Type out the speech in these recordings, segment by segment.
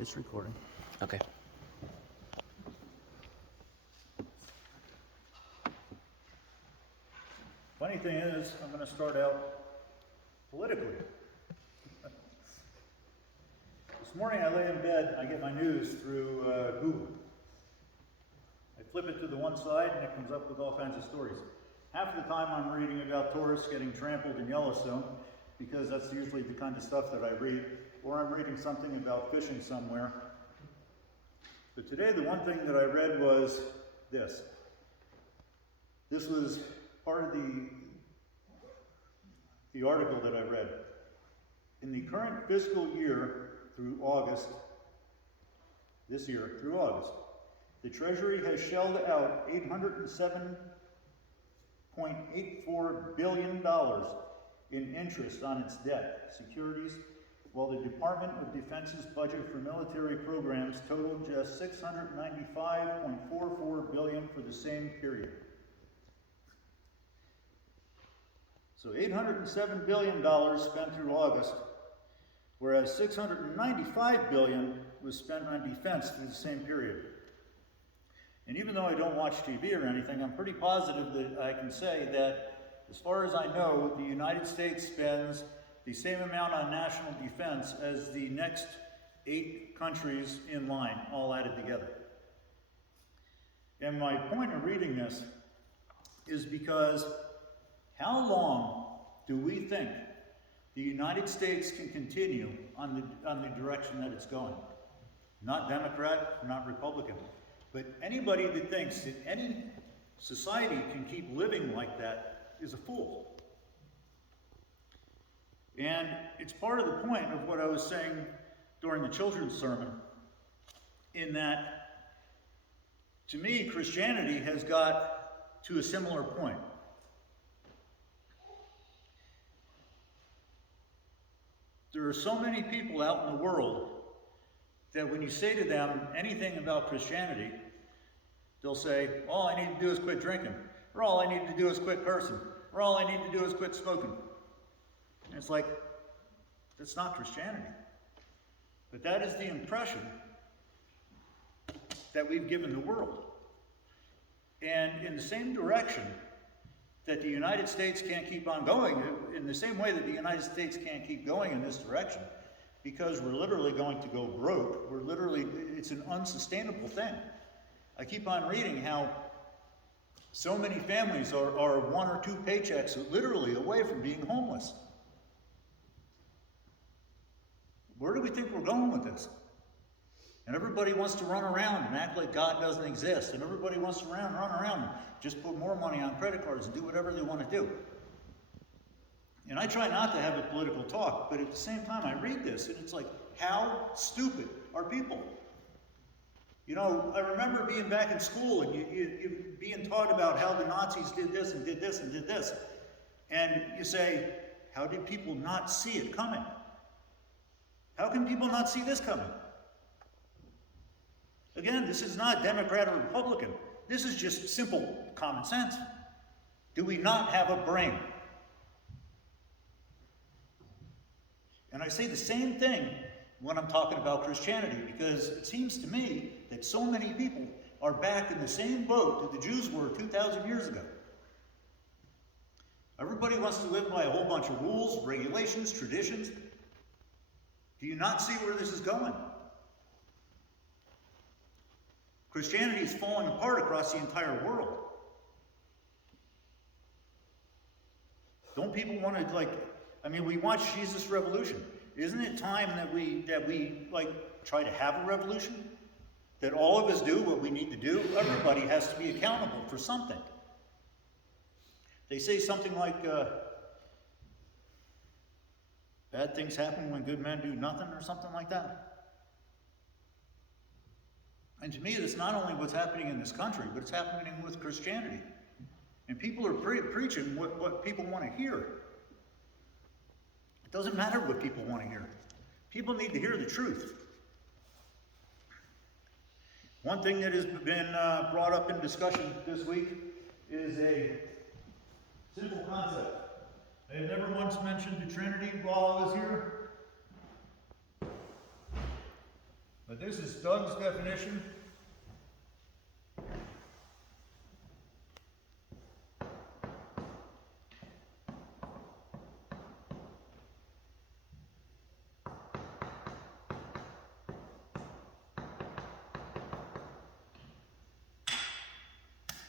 It's recording. Okay. Funny thing is, I'm going to start out politically. This morning I lay in bed, I get my news through Google. I flip it to the one side and it comes up with all kinds of stories. Half of the time I'm reading about tourists getting trampled in Yellowstone, because that's usually the kind of stuff that I read, or I'm reading something about fishing somewhere. But today the one thing that I read was this. This was part of the article that I read. In the current fiscal year through August, this year through August, the Treasury has shelled out $807.84 billion in interest on its debt securities, while the Department of Defense's budget for military programs totaled just $695.44 billion for the same period. So $807 billion spent through August, whereas $695 billion was spent on defense through the same period. And even though I don't watch TV or anything, I'm pretty positive that I can say that, as far as I know, the United States spends the same amount on national defense as the next 8 countries in line, all added together. And my point of reading this is because how long do we think the United States can continue on the direction that it's going? Not Democrat, not Republican, but anybody that thinks that any society can keep living like that is a fool. And it's part of the point of what I was saying during the children's sermon, in that, to me, Christianity has got to a similar point. There are so many people out in the world that when you say to them anything about Christianity, they'll say, all I need to do is quit drinking, or all I need to do is quit cursing, or all I need to do is quit smoking. And it's like, that's not Christianity. But that is the impression that we've given the world. And in the same direction that the United States can't keep on going, in the same way that the United States can't keep going in this direction, because we're literally going to go broke, it's an unsustainable thing. I keep on reading how so many families are 1 or 2 paychecks literally away from being homeless. Where do we think we're going with this? And everybody wants to run around and act like God doesn't exist. And everybody wants to run around and just put more money on credit cards and do whatever they want to do. And I try not to have a political talk, but at the same time I read this and it's like, how stupid are people? You know, I remember being back in school and you being taught about how the Nazis did this and did this and did this. And you say, how did people not see it coming? How can people not see this coming? Again, this is not Democrat or Republican. This is just simple common sense. Do we not have a brain? And I say the same thing when I'm talking about Christianity, because it seems to me that so many people are back in the same boat that the Jews were 2,000 years ago. Everybody wants to live by a whole bunch of rules, regulations, traditions. Do you not see where this is going? Christianity is falling apart across the entire world. Don't people want to, we watch Jesus' Revolution. Isn't it time that we try to have a revolution? That all of us do what we need to do? Everybody has to be accountable for something. They say something like, bad things happen when good men do nothing, or something like that. And to me, it's not only what's happening in this country, but it's happening with Christianity. And people are preaching what people want to hear. It doesn't matter what people want to hear. People need to hear the truth. One thing that has been brought up in discussion this week is a simple concept. I have never once mentioned the Trinity while I was here. But this is Doug's definition.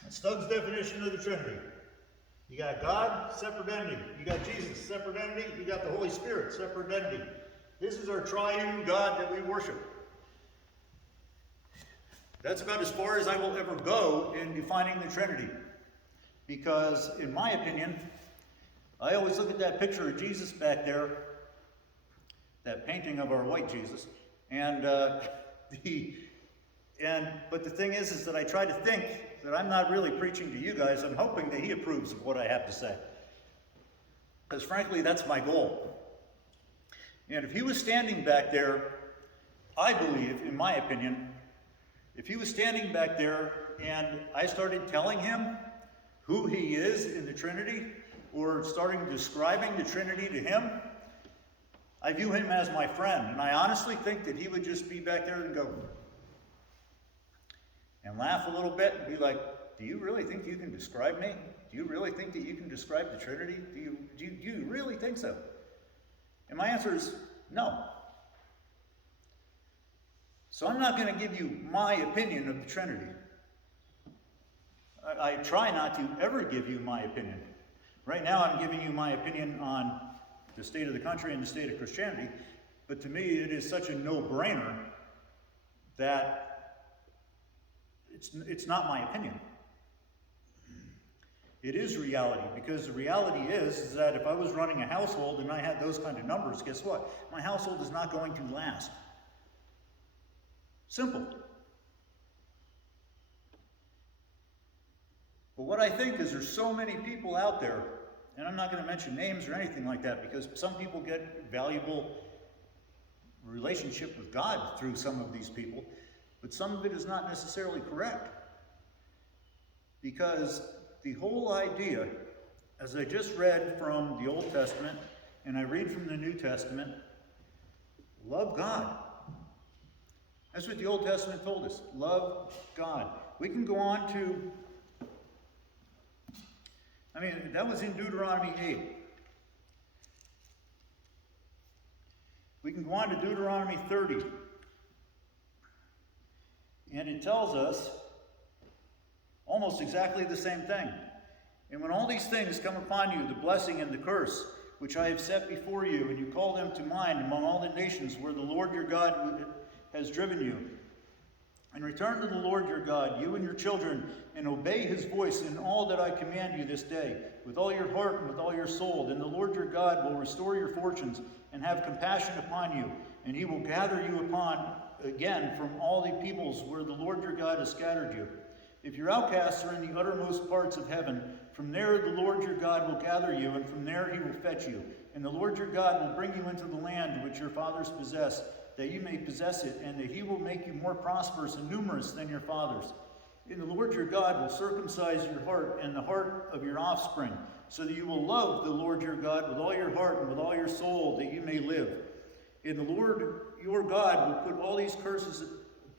That's Doug's definition of the Trinity. You got God, separate entity. You got Jesus, separate entity. You got the Holy Spirit, separate entity. This is our triune God that we worship. That's about as far as I will ever go in defining the Trinity. Because, in my opinion, I always look at that picture of Jesus back there, that painting of our white Jesus, but the thing is that I try to think that I'm not really preaching to you guys. I'm hoping that he approves of what I have to say. Because frankly, that's my goal. And if he was standing back there, I believe, in my opinion, if he was standing back there and I started telling him who he is in the Trinity, or starting describing the Trinity to him, I view him as my friend. And I honestly think that he would just be back there and go, and laugh a little bit and be like, do you really think you can describe me? Do you really think that you can describe the Trinity? Do you really think so? And my answer is no. So I'm not going to give you my opinion of the Trinity. I try not to ever give you my opinion. Right now I'm giving you my opinion on the state of the country and the state of Christianity, but to me it is such a no-brainer that it's not my opinion. It is reality, because the reality is that if I was running a household and I had those kind of numbers, guess what? My household is not going to last. Simple. But what I think is there's so many people out there, and I'm not going to mention names or anything like that, because some people get valuable relationship with God through some of these people, but some of it is not necessarily correct. Because the whole idea, as I just read from the Old Testament, and I read from the New Testament, love God. That's what the Old Testament told us. Love God. We can go on to, that was in Deuteronomy 8. We can go on to Deuteronomy 30. And it tells us almost exactly the same thing. And when all these things come upon you, the blessing and the curse, which I have set before you, and you call them to mind among all the nations where the Lord your God has driven you, and return to the Lord your God, you and your children, and obey his voice in all that I command you this day, with all your heart and with all your soul, then the Lord your God will restore your fortunes and have compassion upon you, and he will gather you upon again from all the peoples where the Lord your God has scattered you. If your outcasts are in the uttermost parts of heaven, from there the Lord your God will gather you, and from there he will fetch you. And the Lord your God will bring you into the land which your fathers possessed, that you may possess it, and that he will make you more prosperous and numerous than your fathers. And the Lord your God will circumcise your heart and the heart of your offspring, so that you will love the Lord your God with all your heart and with all your soul, that you may live. And the Lord your God will put all these curses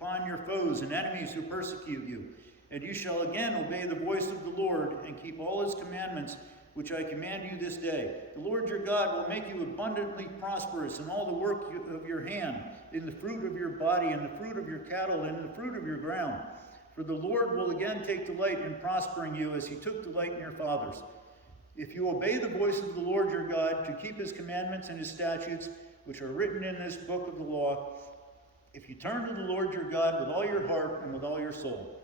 upon your foes and enemies who persecute you. And you shall again obey the voice of the Lord and keep all his commandments, which I command you this day. The Lord your God will make you abundantly prosperous in all the work of your hand, in the fruit of your body, in the fruit of your cattle, and in the fruit of your ground. For the Lord will again take delight in prospering you, as he took delight in your fathers. If you obey the voice of the Lord your God, to keep his commandments and his statutes, which are written in this book of the law, if you turn to the Lord your God with all your heart and with all your soul.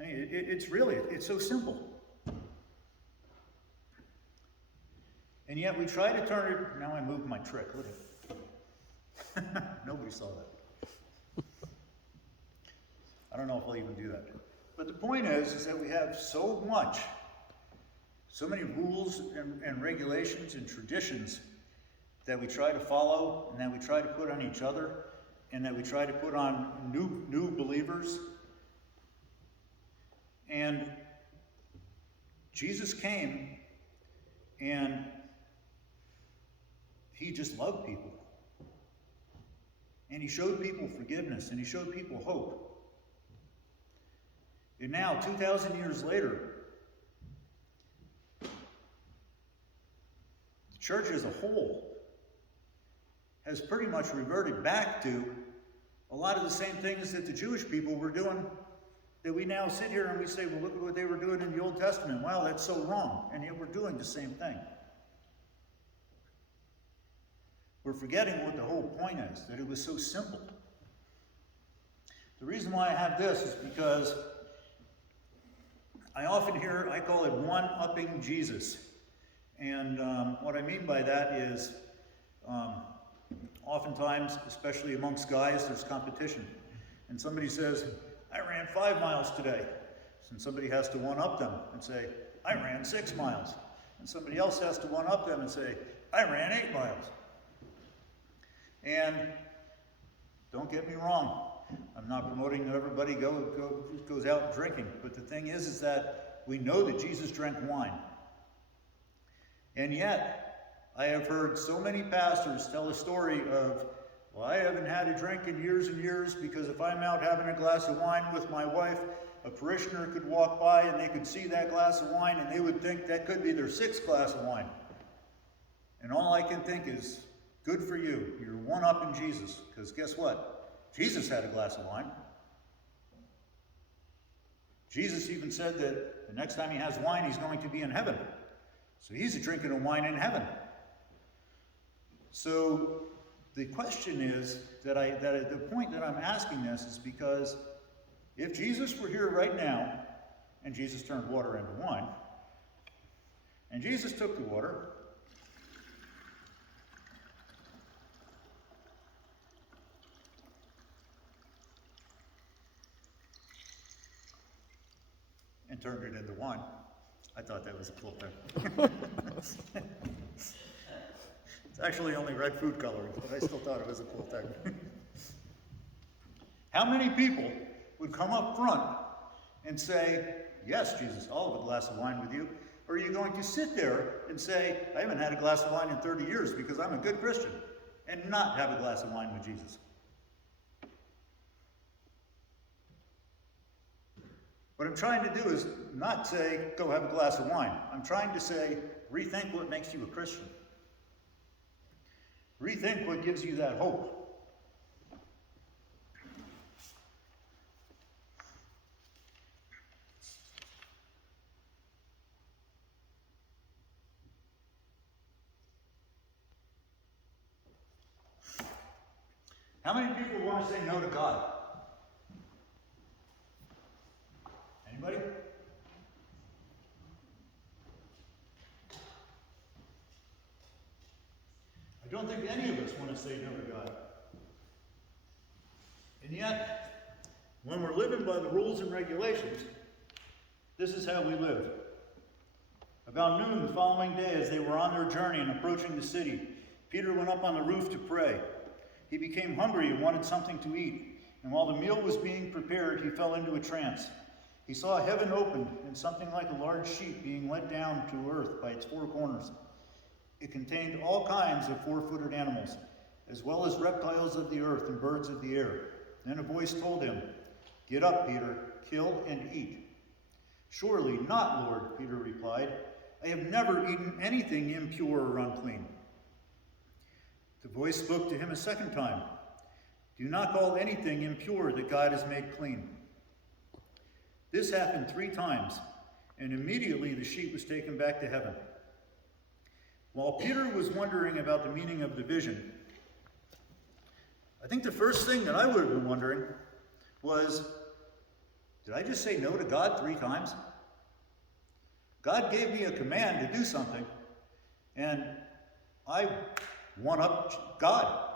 It's so simple. And yet we try to turn it, now I moved my trick, look at it. Nobody saw that. I don't know if I'll even do that. But the point is that we have so many rules and regulations and traditions that we try to follow, and that we try to put on each other, and that we try to put on new believers. And Jesus came and he just loved people. And he showed people forgiveness, and he showed people hope. And now, 2,000 years later, the church as a whole has pretty much reverted back to a lot of the same things that the Jewish people were doing, that we now sit here and we say, well, look at what they were doing in the Old Testament. Wow, that's so wrong. And yet we're doing the same thing. We're forgetting what the whole point is, that it was so simple. The reason why I have this is because I often hear, I call it one-upping Jesus. And what I mean by that is, oftentimes, especially amongst guys, there's competition. And somebody says, I ran 5 miles today. And somebody has to one-up them and say, I ran 6 miles. And somebody else has to one-up them and say, I ran 8 miles. And don't get me wrong, I'm not promoting that everybody goes out drinking. But the thing is that we know that Jesus drank wine. And yet, I have heard so many pastors tell a story of, well, I haven't had a drink in years and years because if I'm out having a glass of wine with my wife, a parishioner could walk by and they could see that glass of wine and they would think that could be their 6th glass of wine. And all I can think is, good for you. You're one up in Jesus. Because guess what? Jesus had a glass of wine. Jesus even said that the next time he has wine, he's going to be in heaven. So he's drinking a wine in heaven. So the question is, the point that I'm asking this is because if Jesus were here right now, and Jesus turned water into wine, and Jesus took the water, and turned it into wine. I thought that was a cool thing. It's actually only red food coloring, but I still thought it was a cool thing. How many people would come up front and say, yes, Jesus, I'll have a glass of wine with you? Or are you going to sit there and say, I haven't had a glass of wine in 30 years because I'm a good Christian, and not have a glass of wine with Jesus? What I'm trying to do is not say, go have a glass of wine. I'm trying to say, rethink what makes you a Christian. Rethink what gives you that hope. How many people want to say no to God? Anybody? I don't think any of us want to say no to God. And yet, when we're living by the rules and regulations, this is how we live. About noon the following day, as they were on their journey and approaching the city, Peter went up on the roof to pray. He became hungry and wanted something to eat, and while the meal was being prepared, he fell into a trance. He saw heaven opened and something like a large sheet being let down to earth by its 4 corners. It contained all kinds of 4-footed animals, as well as reptiles of the earth and birds of the air. Then a voice told him, "Get up, Peter, kill and eat." "Surely not, Lord," Peter replied. "I have never eaten anything impure or unclean." The voice spoke to him a second time. "Do not call anything impure that God has made clean." This happened 3 times, and immediately the sheet was taken back to heaven. While Peter was wondering about the meaning of the vision, I think the first thing that I would have been wondering was, did I just say no to God 3 times? God gave me a command to do something, and I one-up God.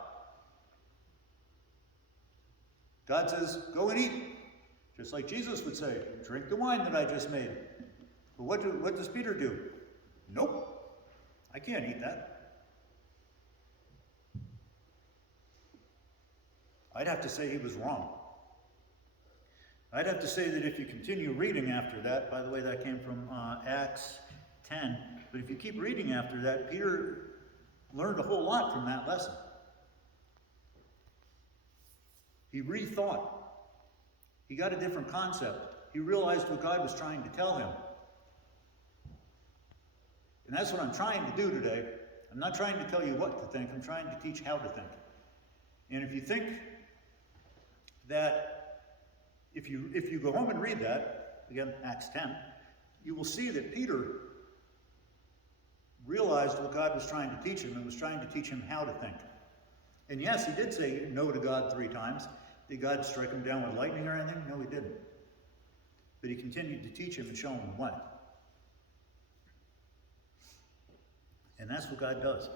God says, go and eat. Just like Jesus would say, drink the wine that I just made. But what does Peter do? Nope, I can't eat that. I'd have to say he was wrong. I'd have to say that if you continue reading after that, by the way, that came from Acts 10, but if you keep reading after that, Peter learned a whole lot from that lesson. He rethought. He got a different concept. He realized what God was trying to tell him. And that's what I'm trying to do today. I'm not trying to tell you what to think. I'm trying to teach how to think. And if you think that, if you go home and read that, again, Acts 10, you will see that Peter realized what God was trying to teach him and was trying to teach him how to think. And yes, he did say no to God 3 times. Did God strike him down with lightning or anything? No, he didn't. But he continued to teach him and show him the way. And that's what God does.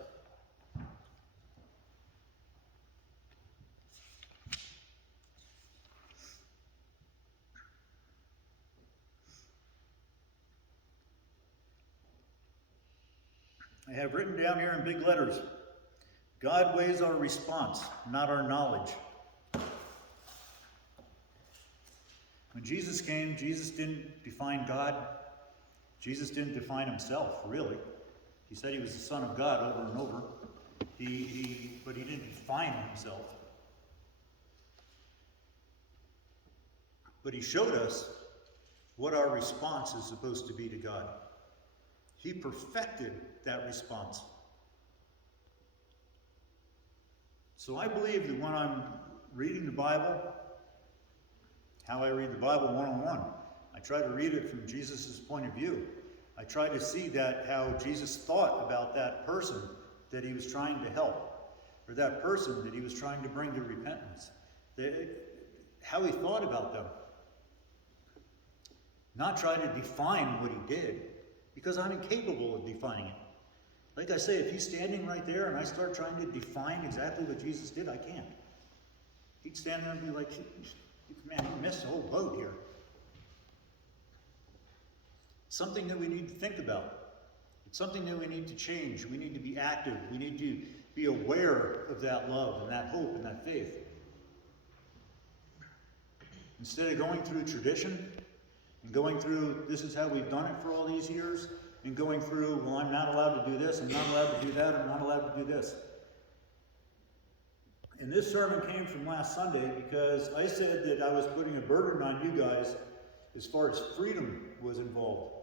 I have written down here in big letters, God weighs our response, not our knowledge. When Jesus came, Jesus didn't define God. Jesus didn't define himself, really. He said he was the Son of God over and over. But he didn't define himself. But he showed us what our response is supposed to be to God. He perfected that response. So I believe that when I'm reading the Bible, how I read the Bible one-on-one, I try to read it from Jesus' point of view. I try to see that how Jesus thought about that person that he was trying to help, or that person that he was trying to bring to repentance. How he thought about them. Not try to define what he did, because I'm incapable of defining it. Like I say, if he's standing right there and I start trying to define exactly what Jesus did, I can't. He'd stand there and be like, man, you missed the whole boat here. Something that we need to think about. It's something that we need to change. We need to be active. We need to be aware of that love and that hope and that faith. Instead of going through tradition and going through, this is how we've done it for all these years, and going through, well, I'm not allowed to do this, I'm not allowed to do that, I'm not allowed to do this. And this sermon came from last Sunday because I said that I was putting a burden on you guys as far as freedom was involved.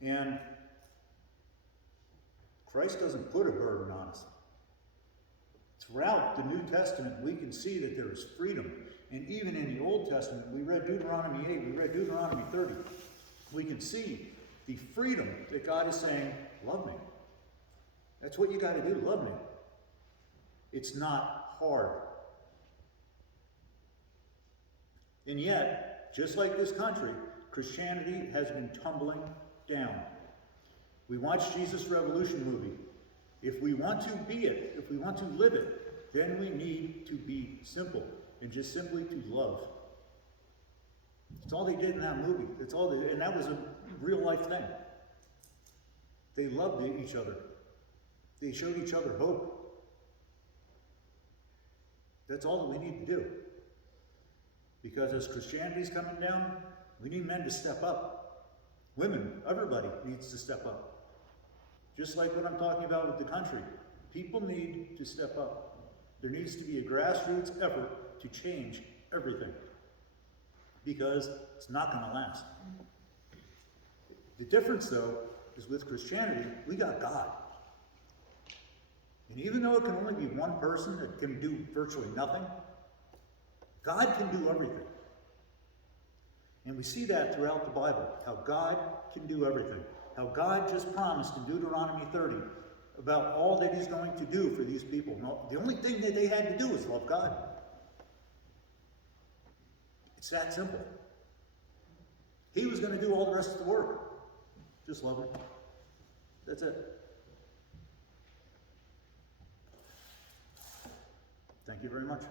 And Christ doesn't put a burden on us. Throughout the New Testament, we can see that there is freedom. And even in the Old Testament, we read Deuteronomy 8, we read Deuteronomy 30. We can see the freedom that God is saying, love me. That's what you got to do, love me. It's not hard. And yet, just like this country, Christianity has been tumbling down. We watched Jesus' Revolution movie. If we want to be it, if we want to live it, then we need to be simple and just simply to love. That's all they did in that movie. That's all they did, and that was a real life thing. They loved each other. They showed each other hope. That's all that we need to do. Because as Christianity's coming down, we need men to step up. Women, everybody needs to step up. Just like what I'm talking about with the country. People need to step up. There needs to be a grassroots effort to change everything. Because it's not going to last. The difference, though, is with Christianity, we got God. And even though it can only be one person that can do virtually nothing, God can do everything. And we see that throughout the Bible, how God can do everything. How God just promised in Deuteronomy 30 about all that he's going to do for these people. No, the only thing that they had to do is love God. It's that simple. He was going to do all the rest of the work. Just love him. That's it. Thank you very much.